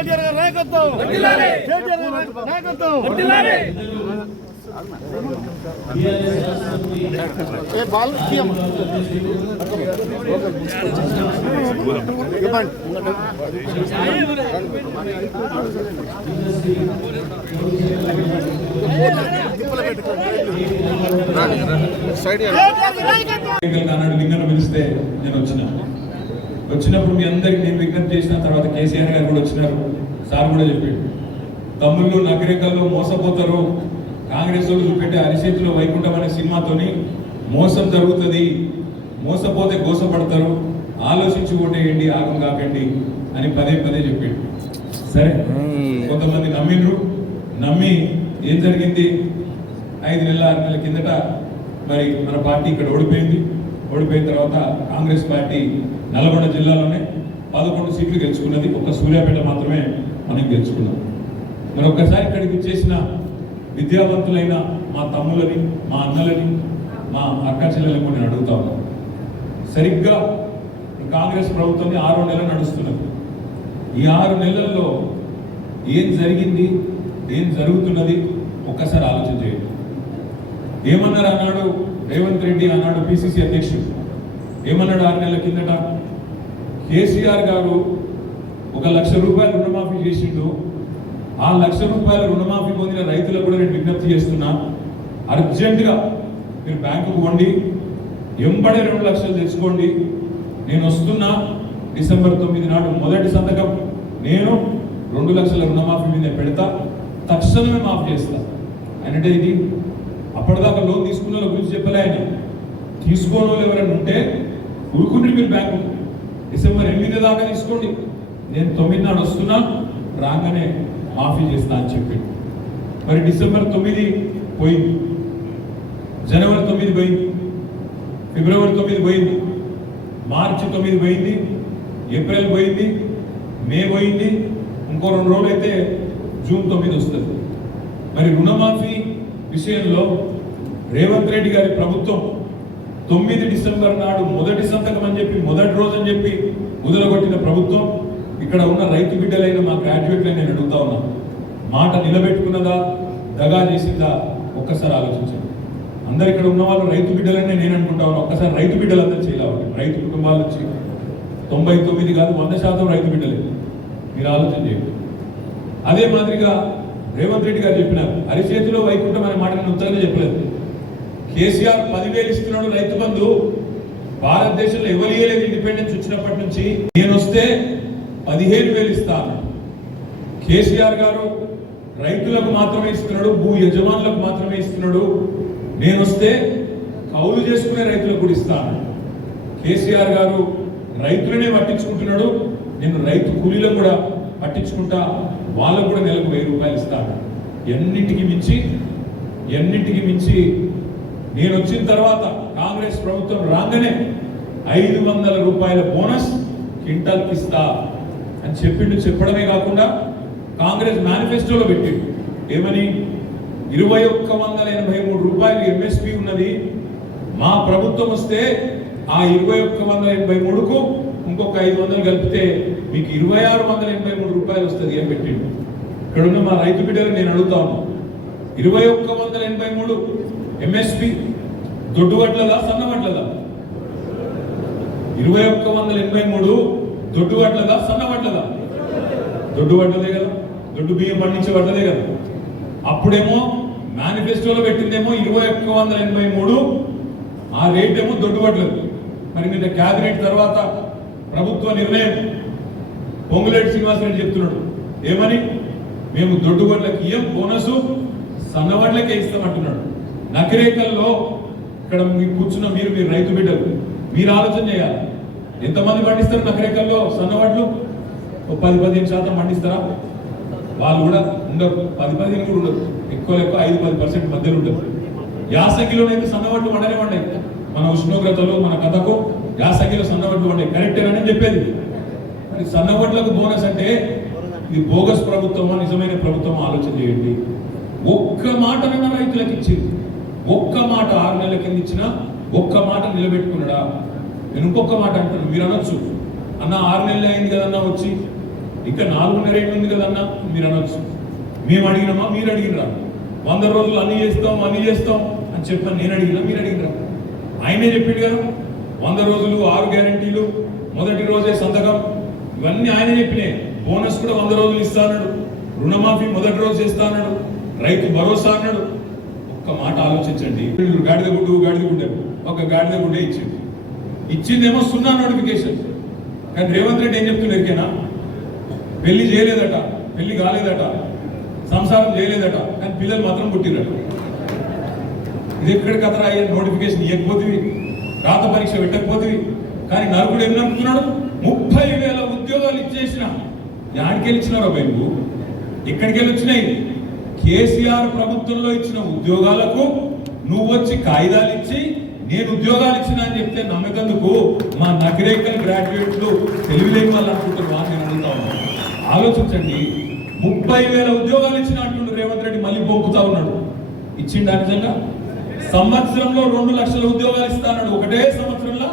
కేటీఆర్ గారి నాయకత్వం. కేటీఆర్ గారి నాయకత్వం. ఏ బాల్ ఆనాడు విన్నర్ పిలిస్తే నేను వచ్చిన. వచ్చినప్పుడు మీ అందరికి నేను విజ్ఞప్తి చేసిన తర్వాత కేసీఆర్ గారు కూడా వచ్చినారు. సార్ కూడా చెప్పాడు. తమ్ముళ్ళు నగరికల్లో మోసపోతారు. కాంగ్రెస్ వాళ్ళు చూపెట్టే అరిచేతిలో వైకుంఠం అనే సినిమాతోని మోసం జరుగుతుంది. మోసపోతే గోసపడతారు ఆలోచించి ఓటేయండి ఆగం కాకండి అని పదే పదే చెప్పాడు. సరే కొంతమంది నమ్మిండ్రు. నమ్మి ఏం జరిగింది? ఐదు నెలల ఆరు నెలల కిందట మరి మన పార్టీ ఇక్కడ ఓడిపోయింది. ఓడిపోయిన తర్వాత కాంగ్రెస్ పార్టీ నల్గొండ జిల్లాలోనే పదకొండు సీట్లు గెలుచుకున్నది. ఒక సూర్యాపేట మాత్రమే మనం గెలుచుకున్నాం. మరి ఒక్కసారి ఇక్కడికి ఇచ్చేసిన విద్యావంతులైన మా తమ్ములని మా అన్నలని మా అక్క చెల్లెలని కూడా నేను అడుగుతా ఉన్నాను సరిగ్గా కాంగ్రెస్ ప్రభుత్వం ఆరో నెలలు నడుస్తున్నది. ఈ ఆరు నెలల్లో ఏం జరిగింది ఏం జరుగుతున్నది ఒక్కసారి ఆలోచన చేయండి. ఏమన్నారు అన్నాడు రేవంత్ రెడ్డి అన్నాడు పిసిసి అధ్యక్షుడు. ఏమన్నాడు ఆరు నెలల కిందట? కేసీఆర్ గారు ఒక లక్ష రూపాయలు రుణమాఫీ చేసిండు. ఆ లక్ష రూపాయల రుణమాఫీ పొందిన రైతులకు కూడా నేను విజ్ఞప్తి చేస్తున్నా. అర్జెంటుగా మీరు బ్యాంకుకు పోండి. ఎంబడే రెండు లక్షలు తెచ్చుకోండి. నేను వస్తున్నా డిసెంబర్ తొమ్మిది నాడు మొదటి సంతకం. నేను రెండు లక్షల రుణమాఫీ మీద పెడతా. తక్షణమే మాఫీ చేస్తా. అంటే ఇది అప్పటిదాకా లోన్ తీసుకున్న గురించి చెప్పలే ఆయన. తీసుకోని వాళ్ళు ఎవరైనా ఉంటే ఊరుకుంటే మీరు బ్యాంకు. డిసెంబర్ ఎనిమిది దాకా తీసుకోండి. నేను తొమ్మిది నాడు వస్తున్నా రాగానే మాఫీ చేస్తా అని చెప్పి మరి డిసెంబర్ తొమ్మిది పోయింది. జనవరి తొమ్మిది పోయింది. ఫిబ్రవరి తొమ్మిది పోయింది. మార్చి తొమ్మిది పోయింది. ఏప్రిల్ పోయింది. మే పోయింది. ఇంకో రెండు రోజులు అయితే జూన్ తొమ్మిది వస్తుంది. మరి రుణమాఫీ విషయంలో రేవంత్ రెడ్డి గారి ప్రభుత్వం తొమ్మిది డిసెంబర్ నాడు మొదటి సంతకం అని చెప్పి మొదటి రోజు అని చెప్పి వదిలగొట్టిన ప్రభుత్వం ఇక్కడ ఉన్న రైతు బిడ్డలైన మా గ్రాడ్యుయేట్లని నేను అడుగుతా ఉన్నా. మాట నిలబెట్టుకున్నదా దగా చేసిందా ఒక్కసారి ఆలోచించండి. అందరు ఇక్కడ ఉన్న వాళ్ళు రైతు బిడ్డలనే నేను అనుకుంటా ఉన్నా. ఒక్కసారి రైతు బిడ్డలందరూ చేయాలి రైతు కుటుంబాల నుంచి. తొంభై తొమ్మిది కాదు వంద శాతం రైతు బిడ్డలే. మీరు ఆలోచన చేయండి. అదే మాదిరిగా రేవంత్ రెడ్డి గారు చెప్పినారు అరిచేతిలో వైకుంఠం అనే మాట నేను ఉత్తరంగా చెప్పలేదు. కేసీఆర్ పదివేలు ఇస్తున్నాడు రైతు బంధు. భారతదేశంలో ఎవరు ఇవ్వలేదు ఇండిపెండెన్స్ వచ్చినప్పటి నుంచి నేను వస్తే పదిహేను వేలు ఇస్తాను. కేసీఆర్ గారు రైతులకు మాత్రమే ఇస్తున్నాడు భూ యజమానులకు మాత్రమే ఇస్తున్నాడు. నేను వస్తే కౌలు చేసుకునే రైతులకు కూడా ఇస్తాను. కేసీఆర్ గారు రైతులనే పట్టించుకుంటున్నాడు. నేను రైతు కూలీలను కూడా పట్టించుకుంటా వాళ్ళకు కూడా నెలకు వెయ్యి రూపాయలు ఇస్తాను. ఎన్నింటికి మించి ఎన్నింటికి మించి నేను వచ్చిన తర్వాత కాంగ్రెస్ ప్రభుత్వం రాగానే ఐదు వందల రూపాయల బోనస్ క్వింటాల్కి ఇస్తా అని చెప్పిండు. చెప్పడమే కాకుండా కాంగ్రెస్ మేనిఫెస్టోలో పెట్టిండు. ఏమని? ఇరవై ఒక్క వందల ఎనభై మూడు రూపాయలు ఎంఎస్పి ఉన్నది. మా ప్రభుత్వం వస్తే ఆ ఇరవై ఒక్క వందల ఎనభై మూడుకు ఇంకొక ఐదు వందలు కలిపితే మీకు ఇరవై ఆరు వందల ఎనభై మూడు రూపాయలు వస్తుంది ఏం పెట్టిండు. ఇక్కడ ఉన్న మా రైతు బిడ్డలు నేను అడుగుతాను ఇరవై ఒక్క వందల ఎనభై మూడు ఎంఎస్పి దొడ్డు వడ్లదా సన్న వడ్లదా? ఇరవై ఒక్క వందల ఎనభై మూడు దొడ్డు వడ్లదా సన్న వడ్లదా? దొడ్డు వడ్లదే కదా దొడ్డు బియ్యం పండించే వడ్లదే కదా. అప్పుడేమో మేనిఫెస్టోలో పెట్టిందేమో ఇరవై ఒక్క వందల ఎనభై మూడు ఆ రేట్ ఏమో దొడ్డు వడ్లది. మరి మీద క్యాబినెట్ తర్వాత ప్రభుత్వ నిర్ణయం. పొంగులేటి శ్రీనివాసరెడ్డి చెప్తున్నాడు ఏమని? మేము దొడ్డు వడ్లకి ఇయ్యం బోనసు సన్న వడ్లకే ఇస్తామంటున్నాడు నకిరేకల్లో ఇక్కడ మీరు కూర్చున్న మీరు మీరు రైతు బిడ్డలు మీరు ఆలోచన చేయాలి. ఎంతమంది పండిస్తారు నకరేకల్లో? సన్నవాళ్ళు ఓ పది పదిహేను శాతం పండిస్తారా? వాళ్ళు కూడా ఉండరు. పది పదిహేను కూడా ఉండరు. ఎక్కువ ఎక్కువ ఐదు పది పర్సెంట్ మధ్యలో ఉండరు యాసగిలోనైతే సన్నవడ్లు వండనే వండాయి మన ఉష్ణోగ్రతలో మన కథకు యాసగిలో సన్నవడ్లు వండాయి కరెక్టేనని చెప్పేది. మరి సన్నవడ్లకు బోనస్ అంటే ఇది బోగస్ ప్రభుత్వమా నిజమైన ప్రభుత్వమా? ఆలోచన చేయండి. ఒక్క మాటనన్న రైతులకు ఇచ్చింది. ఒక్క మాట ఆరు నెలల కింద ఇచ్చిన ఒక్క మాట నిలబెట్టుకున్నాడా? నేను ఇంకొక మాట అంటున్నాను మీరు అనొచ్చు. అన్న ఆరు నెలలు అయింది కదన్నా వచ్చి? ఇంకా నాలుగున్నర ఏళ్ళు ఉంది కదన్నా మీరు అనొచ్చు. మేము అడిగినామా? మీరు అడిగినరా? వంద రోజులు అన్ని చేస్తాం అన్ని చేస్తాం అని చెప్పాను నేను అడిగినా మీరు అడిగినరా? ఆయనే చెప్పిండు కదా వంద రోజులు ఆరు గ్యారంటీలు మొదటి రోజే సంతకం. ఇవన్నీ ఆయన చెప్పినాయి బోనస్ కూడా వంద రోజులు ఇస్తా అన్నాడు. రుణమాఫీ మొదటి రోజు ఇస్తానడు అన్నాడు. రైతు భరోసా అన్నాడు. ఒక మాట ఆలోచించండి. గాడిద గుడ్డు గాడిద గుడ్డ ఒక గాడిద గుడ్డే ఇచ్చింది. ఇచ్చిందేమో సున్నా నోటిఫికేషన్. కానీ రేవంత్ రెడ్డి ఏం చెప్తున్నారు ఎరికేనా? పెళ్ళి చేయలేదట పెళ్ళి కాలేదట సంసారం చేయలేదట కానీ పిల్లలు మాత్రం పుట్టినట్టు ఇది ఎక్కడ కథరా అయ్యే నోటిఫికేషన్? ఇవ్వకపోతే రాత పరీక్ష పెట్టకపోతే కానీ నలుగుడు ఏం నడుపుతున్నాడు ముప్పై వేల ఉద్యోగాలు ఇచ్చేసిన. యాడికెళ్ళి ఇచ్చినారో నువ్వు ఎక్కడికి వెళ్ళి వచ్చినాయి? కేసీఆర్ ప్రభుత్వంలో ఇచ్చిన ఉద్యోగాలకు నువ్వు వచ్చి కాగితాలు ఇచ్చి నేను ఉద్యోగాలు ఇచ్చిన అని చెప్తే నమ్మకందుకు మా నగరేకల్ గ్రాడ్యుయేట్లు తెలివిలేని వాళ్ళు అనుకుంటున్నారు నేను అడుగుతా ఉన్నాను ఆలోచించండి. ముప్పై వేల ఉద్యోగాలు ఇచ్చినట్టు రేవంత్ రెడ్డి మళ్ళీ బొంకుతా ఉన్నాడు. ఇచ్చిండా నిజంగా? సంవత్సరంలో రెండు లక్షల ఉద్యోగాలు ఇస్తాడు ఒకటే సంవత్సరంలో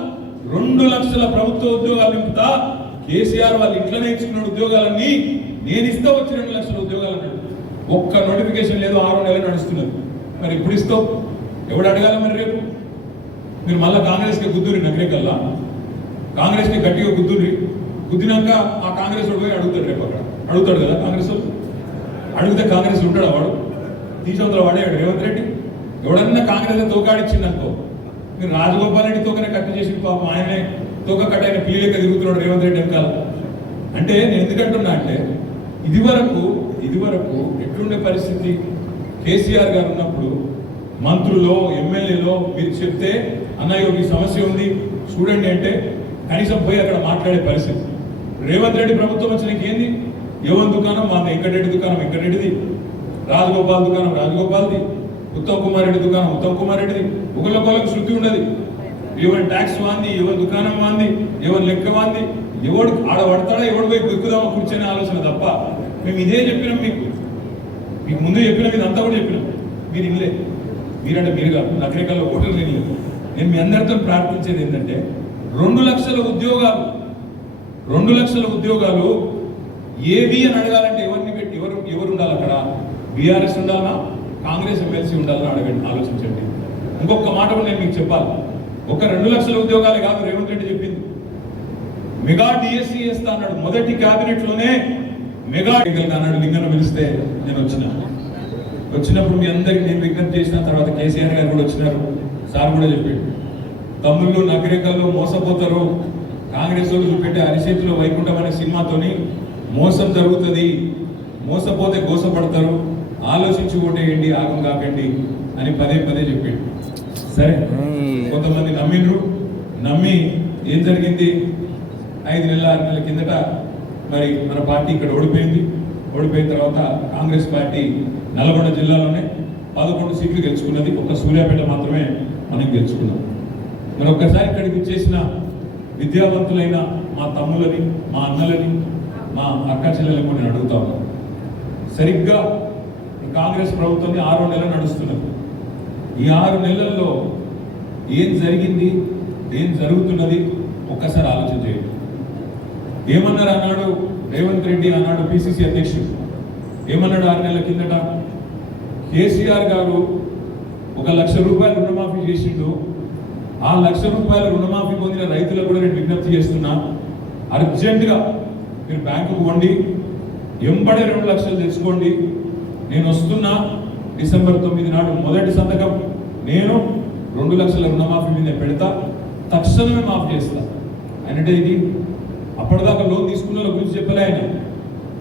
రెండు లక్షల ప్రభుత్వ ఉద్యోగాలు నింపుతా. కేసీఆర్ వాళ్ళు ఇంట్లోనే ఇచ్చుకున్న ఉద్యోగాలన్నీ. నేను ఇస్తా వచ్చి రెండు లక్షల ఉద్యోగాలు అన్నాడు. ఒక్క నోటిఫికేషన్ లేదు ఆరు నెలలు నడుస్తున్నది. మరి ఇప్పుడు ఇస్తావు? ఎవడు అడగాలి మరి రేపు? మీరు మళ్ళా కాంగ్రెస్కి గుద్దురి నగరికల్లా? కాంగ్రెస్కి గట్టిగా గుద్దురి గుద్దినాక ఆ కాంగ్రెస్ పోయి అడుగుతాడు రేపు అక్కడ. అడుగుతాడు కదా కాంగ్రెస్ అడిగితే కాంగ్రెస్ ఉంటాడు వాడు? తీసంతలో వాడేవాడు రేవంత్ రెడ్డి. ఎవడన్నా కాంగ్రెస్ తోకాడిచ్చిందనుకో మీరు రాజగోపాల్ రెడ్డి తోకనే కట్టు చేసి పాపం. ఆయనే తోక కట్టైన పీలేక తిరుగుతున్నాడు రేవంత్ రెడ్డి వెనకాల. అంటే నేను ఎందుకంటున్నా అంటే ఇదివరకు ఇదివరకు ఎట్లుండే పరిస్థితి? కేసీఆర్ గారు ఉన్నప్పుడు మంత్రులో ఎమ్మెల్యేలో మీరు చెప్తే అన్నయ్య ఈ సమస్య ఉంది చూడండి అంటే కనీసం పోయి అక్కడ మాట్లాడే పరిస్థితి. రేవంత్ రెడ్డి ప్రభుత్వం వచ్చినాక ఏంది? యువన్ దుకాణం మా వెంకటరెడ్డి దుకాణం వెంకటరెడ్డిది. రాజగోపాల్ దుకాణం రాజగోపాల్ది. ఉత్తమ్ కుమార్ రెడ్డి దుకాణం ఉత్తమ్ కుమార్ రెడ్డిది. ఒకళ్ళొకళ్ళకి శృతి ఉండదు. ఎవరి ట్యాక్స్ వాంది ఎవరి దుకాణం వాంది ఎవరి లెక్క వాంది. ఎవడు ఆడ పడతాడా ఎవడు పోయి గుర్తుదామా కూర్చొని ఆలోచన తప్ప. మేము ఇదే చెప్పినాం మీకు. మీకు ముందు చెప్పినాం ఇదంతా కూడా చెప్పినాం. మీరు ఇల్లే. మీరంటే మీరు కాదు. నగరికల్లో ఓటర్ నేను నేను మీ అందరితో ప్రార్థించేది ఏంటంటే రెండు లక్షల ఉద్యోగాలు రెండు లక్షల ఉద్యోగాలు ఏవి అని అడగాలంటే ఎవరిని పెట్టి ఎవరు ఎవరు ఉండాలి అక్కడ? బీఆర్ఎస్ ఉండాలా కాంగ్రెస్ ఎమ్మెల్సీ ఉండాలని అడగండి. ఆలోచించండి. ఇంకొక మాట కూడా నేను మీకు చెప్పాలి. ఒక రెండు లక్షల ఉద్యోగాలే కాదు రేవంత్ రెడ్డి చెప్పింది. మెగా డిఎస్సీ చేస్తా అన్నాడు. మొదటి క్యాబినెట్లోనే మెగా ఎన్నికలకు అన్నాడు పిలిస్తే నేను వచ్చిన. వచ్చినప్పుడు మీ అందరికి నేను విజ్ఞప్తి చేసిన తర్వాత కేసీఆర్ గారు కూడా వచ్చినారు. సార్ కూడా చెప్పాడు. తమ్ముళ్ళు నగరికల్లో మోసపోతారు. కాంగ్రెస్ వాళ్ళు చూపెట్టే అరిచేతిలో వైకుంఠం అనే సినిమాతోని మోసం జరుగుతుంది. మోసపోతే గోసపడతారు. ఆలోచించి ఓటేయండి ఆగం కాకండి అని పదే పదే చెప్పాడు. సరే కొంతమంది నమ్మిండ్రు. నమ్మి ఏం జరిగింది? ఐదు నెలల ఆరు నెలల కిందట మరి మన పార్టీ ఇక్కడ ఓడిపోయింది. ఓడిపోయిన తర్వాత కాంగ్రెస్ పార్టీ నల్గొండ జిల్లాలోనే పదకొండు సీట్లు గెలుచుకున్నది. ఒక సూర్యాపేట మాత్రమే మనం గెలుచుకున్నాం. మరి ఒక్కసారి ఇక్కడికి చేసిన విద్యావంతులైన మా తమ్ములని మా అన్నలని మా అక్క చెల్లెలని కూడా నేను అడుగుతా సరిగ్గా కాంగ్రెస్ ప్రభుత్వాన్ని ఆరో నెలలు నడుస్తున్నది. ఈ ఆరు నెలల్లో ఏం జరిగింది ఏం జరుగుతున్నది ఒక్కసారి ఆలోచన చేయండి. ఏమన్నారు అన్నాడు? రేవంత్ రెడ్డి అన్నాడు పిసిసి అధ్యక్షుడు. ఏమన్నాడు ఆరు నెలల కిందట? కేసీఆర్ గారు ఒక లక్ష రూపాయలు రుణమాఫీ చేసిండు. ఆ లక్ష రూపాయల రుణమాఫీ పొందిన రైతులకు కూడా నేను విజ్ఞప్తి చేస్తున్నా. అర్జెంటుగా మీరు బ్యాంకుకు వండి ఎంబడే రెండు లక్షలు తెచ్చుకోండి. నేను వస్తున్నా డిసెంబర్ తొమ్మిది నాడు మొదటి సంతకం. నేను రెండు లక్షల రుణమాఫీ మీద పెడతా. తక్షణమే మాఫీ చేస్తా. అంటే ఇది అప్పటిదాకా లోన్ తీసుకున్న గురించి చెప్పలే ఆయన.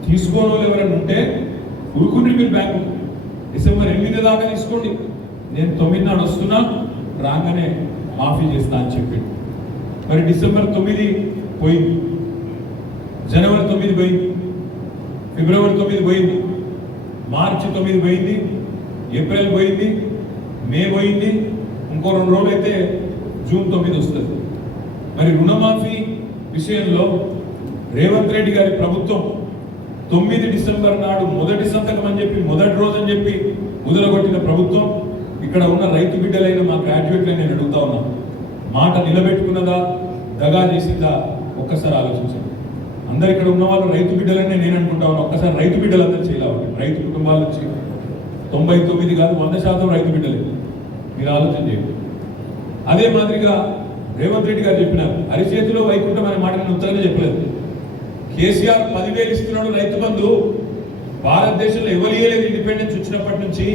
తీసుకోని వాళ్ళు ఎవరైనా ఉంటే ఊరుకుంటే మీరు బ్యాంకు డిసెంబర్ ఎనిమిది దాకా తీసుకోండి. నేను తొమ్మిది నాడు వస్తున్నా రాగానే మాఫీ చేస్తా అని చెప్పి మరి డిసెంబర్ తొమ్మిది పోయింది. జనవరి తొమ్మిది పోయింది. ఫిబ్రవరి తొమ్మిది పోయింది. మార్చి తొమ్మిది పోయింది. ఏప్రిల్ పోయింది. మే పోయింది. ఇంకో రెండు రోజులు అయితే జూన్ తొమ్మిది వస్తుంది. మరి రుణమాఫీ విషయంలో రేవంత్ రెడ్డి గారి ప్రభుత్వం తొమ్మిది డిసెంబర్ నాడు మొదటి సంతకం అని చెప్పి మొదటి రోజు అని చెప్పి ముదలగొట్టిన ప్రభుత్వం ఇక్కడ ఉన్న రైతు బిడ్డలైన మా గ్రాడ్యుయేట్లైన నేను అడుగుతా ఉన్నా. మాట నిలబెట్టుకున్నదా దగా చేసిందా? ఒక్కసారి ఆలోచించండి. అందరు ఇక్కడ ఉన్న వాళ్ళు రైతు బిడ్డలనే నేను అనుకుంటా ఉన్నాను ఒక్కసారి రైతు బిడ్డలందరూ చేయాలి రైతు కుటుంబాల నుంచి తొంభై తొమ్మిది కాదు వంద శాతం రైతు బిడ్డలే. మీరు ఆలోచన చేయండి. అదే మాదిరిగా రేవంత్ రెడ్డి గారు చెప్పినారు అరిచేతిలో వైకుంఠం అనే మాట నేను ఉత్తరంగా చెప్పలేదు. కేసీఆర్ పదివేలు ఇస్తున్నాడు రైతు బంధు. భారతదేశంలో ఎవరు ఇండిపెండెన్స్ వచ్చినప్పటి నుంచి.